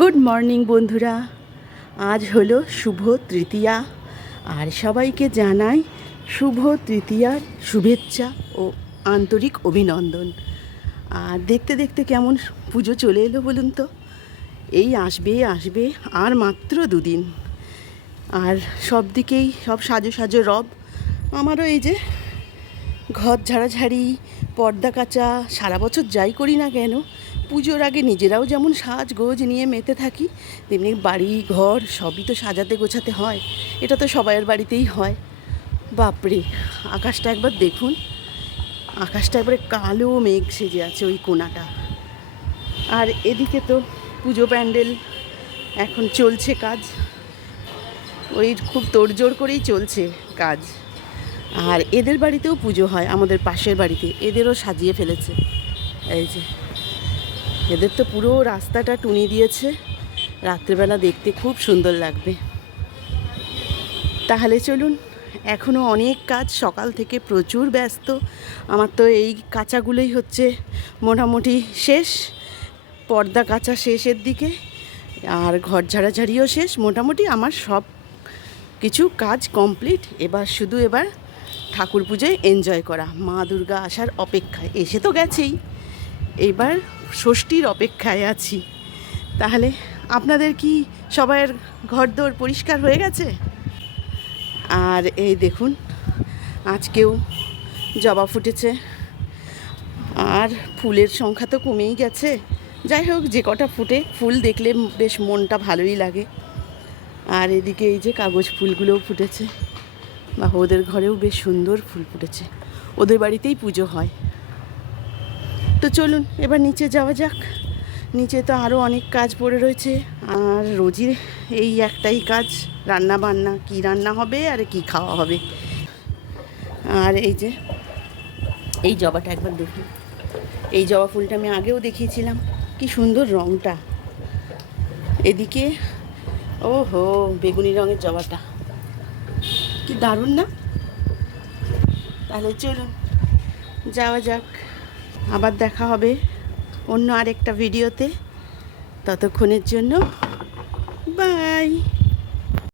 Good morning বন্ধুরা। আজ হলো শুভ তৃতীয়া, আর সবাইকে জানাই শুভ তৃতীয়ার শুভেচ্ছা ও আন্তরিক অভিনন্দন। আর দেখতে দেখতে কেমন পুজো চলে এলো বলুন তো? এই আসবে আসবে, আর মাত্র দুদিন। আর সব দিকেই সব সাজো সাজো রব। আমারও এই যে ঘর ঝাড়াঝাড়ি, পর্দা কাচা, সারা বছর যাই করি না কেন পুজোর আগে নিজেরাও যেমন সাজগোজ নিয়ে মেতে থাকি, তেমনি বাড়ি, ঘর সবই তো সাজাতে গোছাতে হয়। এটা তো সবাইয়ের বাড়িতেই হয়। বাপরে, আকাশটা একবার দেখুন। আকাশটা একবারে কালো মেঘ সেজে আছে ওই কোনাটা। আর এদিকে তো পুজো প্যান্ডেল এখন চলছে কাজ। ওই খুব তোড়জোড় করেই চলছে কাজ। আর এদের বাড়িতেও পুজো হয়, আমাদের পাশের বাড়িতে। এদেরও সাজিয়ে ফেলেছে। এই যে এদের তো পুরো রাস্তাটা টুনি দিয়েছে। রাত্রেবেলা দেখতে খুব সুন্দর লাগবে। তাহলে চলুন এখনও অনেক কাজ, সকাল থেকে প্রচুর ব্যস্ত। আমার তো এই কাঁচাগুলোই হচ্ছে মোটামুটি শেষ। পর্দা কাঁচা শেষের দিকে, আর ঘর ঝাড়াঝাড়িও শেষ। মোটামুটি আমার সব কিছু কাজ কমপ্লিট। এবার শুধু এবার ঠাকুর পুজোয় এনজয় করা, মা দুর্গা আসার অপেক্ষায়। এসে তো গেছেই। এবার ষষ্ঠীর অপেক্ষায় আছি। তাহলে আপনাদের কি সবাইয়ের ঘরদোর পরিষ্কার হয়ে গেছে? আর এই দেখুন, আজকেও জবা ফুটেছে। আর ফুলের সংখ্যা তো কমেই গেছে। যাই হোক, যে কটা ফুটে, ফুল দেখলে বেশ মনটা ভালোই লাগে। আর এদিকে এই যে কাগজ ফুলগুলোও ফুটেছে। বা ওদের ঘরেও বেশ সুন্দর ফুল ফুটেছে। ওদের বাড়িতেই পুজো হয়। তো চলুন, এবার নিচে যাওয়া যাক। নিচে তো আরও অনেক কাজ পড়ে রয়েছে। আর রোজই এই একটাই কাজ রান্না বান্না কি রান্না হবে আর কি খাওয়া হবে। আর এই যে, এই জবাটা একবার দেখুন এই জবা ফুলটা আমি আগেও দেখিয়েছিলাম। কি সুন্দর রঙটা এদিকে ও হো বেগুনি রঙের জবাটা। কি দারুণ না? তাহলে চলুন, যাওয়া যাক। আবার দেখা হবে অন্য আরেকটা ভিডিওতে। ততক্ষণের জন্য বাই